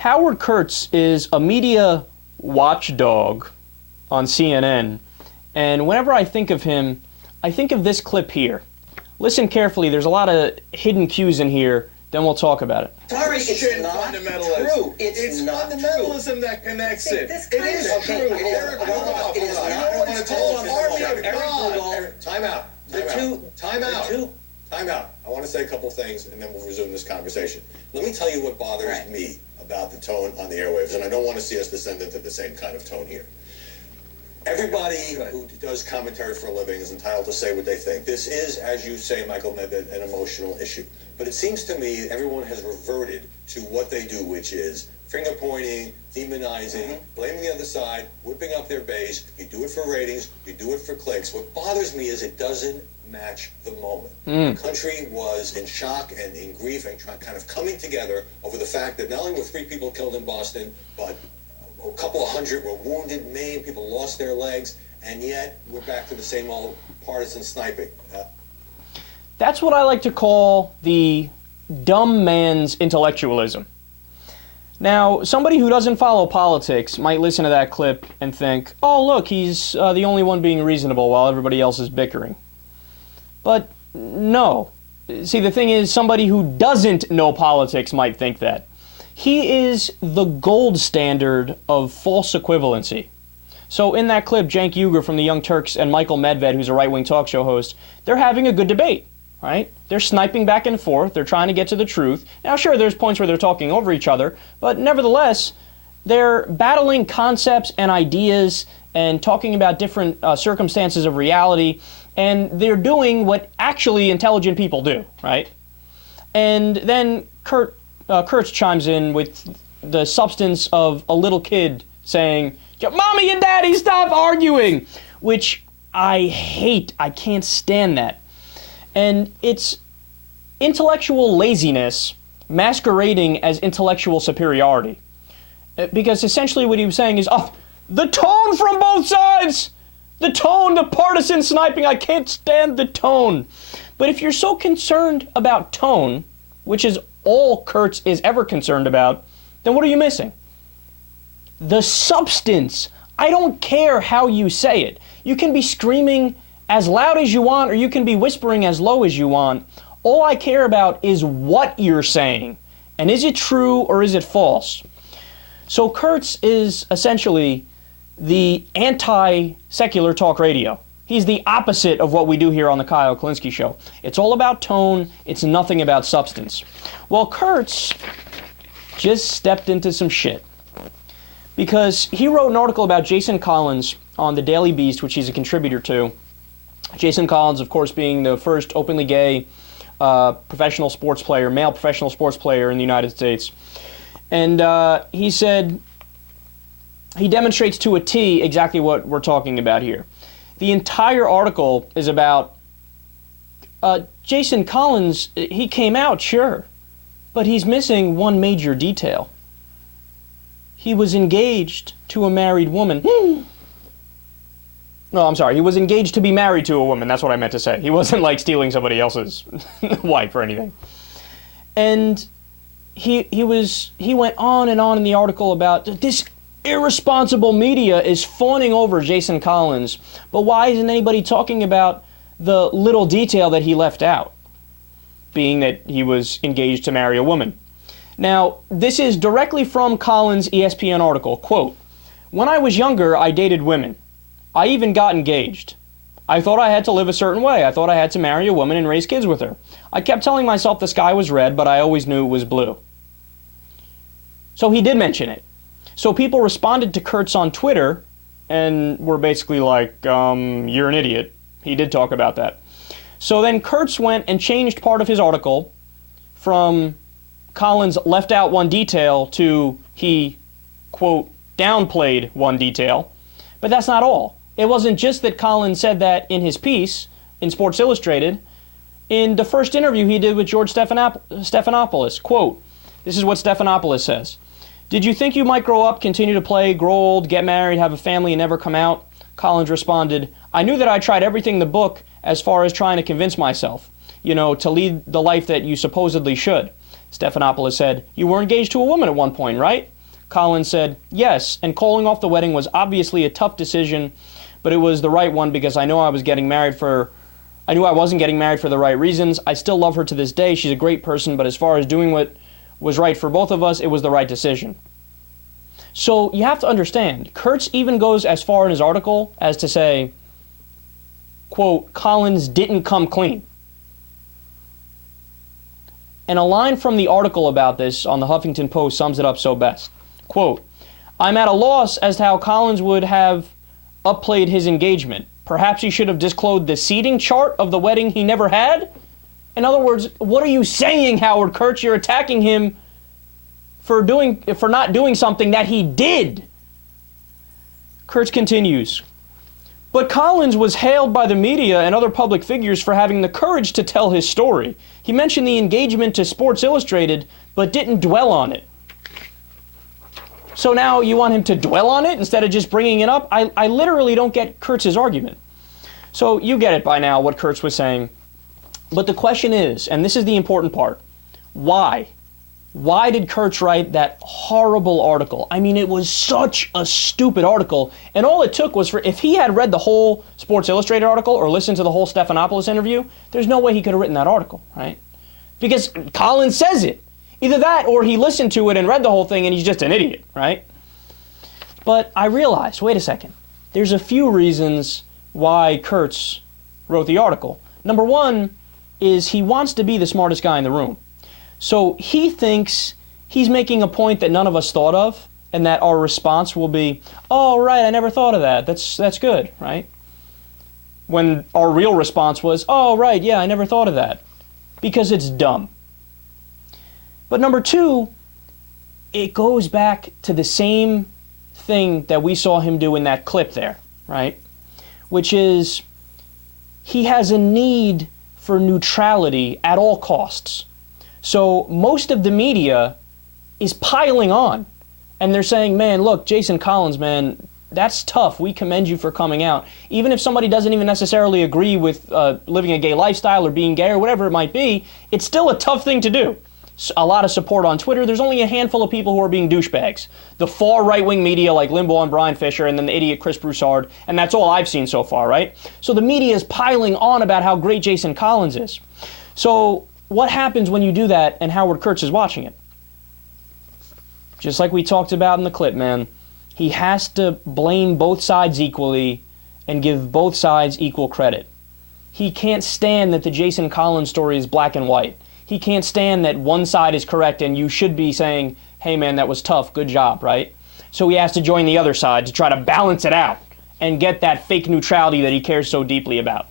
Howard Kurtz is a media watchdog on CNN, and whenever I think of him, I think of this clip here. Listen carefully, there's a lot of hidden cues in here, then we'll talk about it. Sorry, it's not true. It's not fundamentalism true. that connects it. This It is okay, true. it is- Eric, hold on. It is not. You know what's called an army of God. Time out. Time out. I want to say a couple things, and then we'll resume this conversation. Let me tell you what bothers me about the tone on the airwaves, and I don't want to see us descend into the same kind of tone here. Everybody who does commentary for a living is entitled to say what they think. This is, as you say, Michael, an emotional issue. But it seems to me everyone has reverted to what they do, which is finger pointing, demonizing, blaming the other side, whipping up their base. You do it for ratings, you do it for clicks. What bothers me is it doesn't match the moment. The country was in shock and in grief and kind of coming together over the fact that not only were 3 people killed in Boston, but a couple of hundred were wounded, maimed, people lost their legs, and yet we're back to the same old partisan sniping. That's what I like to call the dumb man's intellectualism. Now, somebody who doesn't follow politics might listen to that clip and think, oh, look, he's the only one being reasonable while everybody else is bickering. But no. See, the thing is, somebody who doesn't know politics might think that. He is the gold standard of false equivalency. So in that clip, Cenk Uygur from the Young Turks and Michael Medved, who's a right-wing talk show host, they're having a good debate, right? They're sniping back and forth. They're trying to get to the truth. Now, sure, there's points where they're talking over each other, but nevertheless, they're battling concepts and ideas and talking about different circumstances of reality, and they're doing what actually intelligent people do, right? And then Kurtz chimes in with the substance of a little kid saying, Mommy and Daddy, stop arguing! Which I hate. I can't stand that. And it's intellectual laziness masquerading as intellectual superiority. Because essentially what he was saying is, oh, the tone from both sides! The tone, the partisan sniping, I can't stand the tone. But if you're so concerned about tone, which is all Kurtz is ever concerned about, then what are you missing? The substance. I don't care how you say it. You can be screaming as loud as you want, or you can be whispering as low as you want. All I care about is what you're saying. And is it true or is it false? So Kurtz is essentially the anti-secular talk radio. He's the opposite of what we do here on the Kyle Kulinski Show. It's all about tone. It's nothing about substance. Well, Kurtz just stepped into some shit because he wrote an article about Jason Collins on the Daily Beast, which he's a contributor to. Jason Collins, of course, being the first openly gay professional sports player, male professional sports player in the United States. And he said he demonstrates to a T exactly what we're talking about here. The entire article is about Jason Collins. He came out, sure, but he's missing one major detail. He was engaged to a married woman. No, I'm sorry. He was engaged to be married to a woman. That's what I meant to say. He wasn't like stealing somebody else's wife or anything. And he went on and on in the article about this irresponsible media is fawning over Jason Collins, but why isn't anybody talking about the little detail that he left out, being that he was engaged to marry a woman? Now, this is directly from Collins' ESPN article. Quote, "When I was younger, I dated women. I even got engaged. I thought I had to live a certain way. I thought I had to marry a woman and raise kids with her. I kept telling myself the sky was red, but I always knew it was blue." So he did mention it. So people responded to Kurtz on Twitter and were basically like, you're an idiot. He did talk about that. So then Kurtz went and changed part of his article from Collins left out one detail to he, quote, downplayed one detail. But that's not all. It wasn't just that Collins said that in his piece in Sports Illustrated. In the first interview he did with George Stephanopoulos, quote, this is what Stephanopoulos says. "Did you think you might grow up, continue to play, grow old, get married, have a family, and never come out?" Collins responded, "I knew that I tried everything in the book as far as trying to convince myself, to lead the life that you supposedly should. Stephanopoulos said, "You were engaged to a woman at one point, right?" Collins said, "Yes, and calling off the wedding was obviously a tough decision, but it was the right one because I knew I wasn't getting married for the right reasons. I still love her to this day. She's a great person, but as far as doing what was right for both of us, it was the right decision." So you have to understand, Kurtz even goes as far in his article as to say, quote, Collins didn't come clean. And a line from the article about this on the Huffington Post sums it up so best. Quote, "I'm at a loss as to how Collins would have upplayed his engagement. Perhaps he should have disclosed the seating chart of the wedding he never had?" In other words, what are you saying, Howard Kurtz? You're attacking him for not doing something that he did. Kurtz continues, "But Collins was hailed by the media and other public figures for having the courage to tell his story. He mentioned the engagement to Sports Illustrated, but didn't dwell on it." So now you want him to dwell on it instead of just bringing it up? I literally don't get Kurtz's argument. So you get it by now, what Kurtz was saying. But the question is, and this is the important part, why? Why did Kurtz write that horrible article? I mean, it was such a stupid article. And all it took was if he had read the whole Sports Illustrated article or listened to the whole Stephanopoulos interview, there's no way he could have written that article, right? Because Collins says it. Either that or he listened to it and read the whole thing and he's just an idiot, right? But I realized, wait a second, there's a few reasons why Kurtz wrote the article. Number one is he wants to be the smartest guy in the room. So he thinks he's making a point that none of us thought of, and that our response will be, "Oh, right, I never thought of that. That's good," right? When our real response was, "Oh, right, yeah, I never thought of that," because it's dumb. But number two, it goes back to the same thing that we saw him do in that clip there, right? Which is he has a need for neutrality at all costs. So most of the media is piling on, and they're saying, "Man, look, Jason Collins, man, that's tough. We commend you for coming out." Even if somebody doesn't even necessarily agree with living a gay lifestyle or being gay or whatever it might be, it's still a tough thing to do. A lot of support on Twitter. There's only a handful of people who are being douchebags. The far right-wing media like Limbaugh and Brian Fisher, and then the idiot Chris Broussard, and that's all I've seen so far, right? So the media is piling on about how great Jason Collins is. So what happens when you do that and Howard Kurtz is watching it? Just like we talked about in the clip, man, he has to blame both sides equally and give both sides equal credit. He can't stand that the Jason Collins story is black and white. He can't stand that one side is correct and you should be saying, "Hey man, that was tough, good job," right? So he has to join the other side to try to balance it out and get that fake neutrality that he cares so deeply about.